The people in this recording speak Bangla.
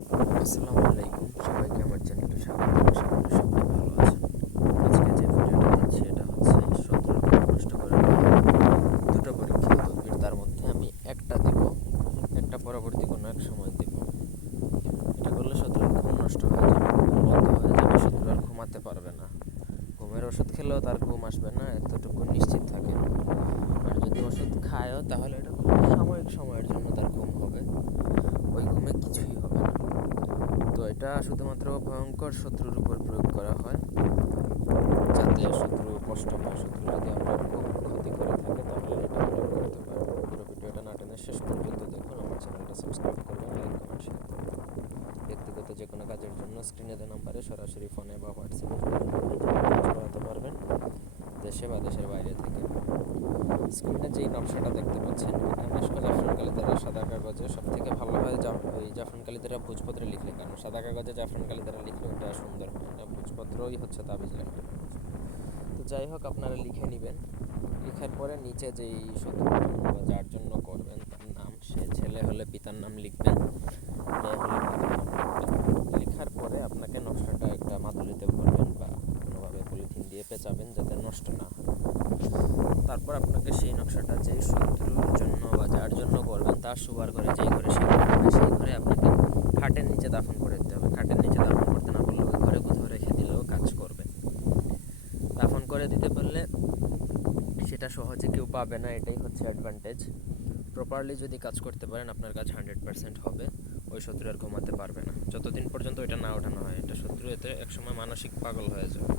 আসসালামু আলাইকুম, সবাইকে আমার চ্যানেলে স্বাগত। আশা করি সবাই ভালো আছেন। আজকে যে ভিডিওটা দিচ্ছি এটা হচ্ছে শত্রুর ঘুম নষ্ট করে দেওয়া দুটো পরীক্ষিত তদবির। তার মধ্যে আমি একটা দিব, একটা পরবর্তী কোনো এক সময় দিব। এটা করলে শত্রুর ঘুম নষ্ট হয়ে যাবে, ঘুম বন্ধ হয়ে যাবে, শত্রু আর ঘুমাতে পারবে না। ঘুমের ওষুধ খেলেও তার ঘুম আসবে না, এতটুকু নিশ্চিত থাকে। আর যদি ওষুধ খায়ও তাহলে এটা খুব সাময়িক সময়ের জন্য তার ঘুম হবে, ওই ঘুমে কিছুই হবে না। তো এটা শুধুমাত্র ভয়ঙ্কর শত্রুর উপর প্রয়োগ করা হয়, যাতে শত্রু কষ্ট পায়। শত্রু যদি আপনার খুব ক্ষতি করে থাকে তাহলে এটা প্রয়োগ করতে পারেন। পুরো ভিডিওটা না টেনে শেষ পর্যন্ত দেখুন। আমার চ্যানেলটা সাবস্ক্রাইব করবেন, লাইক কমেন্ট শেয়ার করবেন। ব্যক্তিগত যে কোনো কাজের জন্য স্ক্রিনে দেওয়া নাম্বারে সরাসরি ফোনে বা হোয়াটসঅ্যাপে যোগাযোগ করে কাজ করাতে পারবেন, দেশে বা দেশের বাইরে থেকে। স্ক্রিনে যেই নকশাটা দেখতে পাচ্ছেন, এটা মেশক জাফরান কালিদারা সাদা কাগজে সব থেকে ভালো হয়। ওই জাফরান কালিদারা ভোজপত্রে লিখলে, কারণ সাদা কাগজে জাফরান কালিদারা লিখলে ওটা সুন্দর হয় না, ভোজপত্রই হচ্ছে তাবিজ লেখার কাগজ। তো যাই হোক, আপনারা লিখে নেবেন। লিখার পরে নিচে যেই শত্রুর জন্য বা যার জন্য করবেন তার নাম, সে ছেলে হলে পিতার নাম লিখবেন, মেয়ে হলে মাতার নাম লিখবেন। লেখার পরে আপনাকে নকশাটা একটা মাদুলিতে ভরবেন বা কোনোভাবে পলিথিন দিয়ে পেঁচাবেন যাতে নষ্ট না হয়। তারপর আপনাকে সেই নকশাটা যেই শত্রুর জন্য বা যার জন্য করবেন তার শোবার ঘরে, যেই ঘরে সে ঘুমাবে সেই ঘরে আপনাকে খাটের নিচে দাফন করে দিতে হবে। খাটের নিচে দাফন করতে না পারলে ওই ঘরে কোথাও রেখে দিলেও কাজ করবে। দাফন করে দিতে পারলে সেটা সহজে কেউ পাবে না, এটাই হচ্ছে অ্যাডভান্টেজ। প্রপারলি যদি কাজ করতে পারেন আপনার কাজ 100% হবে, ওই শত্রু আর ঘুমাতে পারবে না যতদিন পর্যন্ত এটা না ওঠানো হয়। এটা শত্রু এতে একসময় মানসিক পাগল হয়ে যাবে।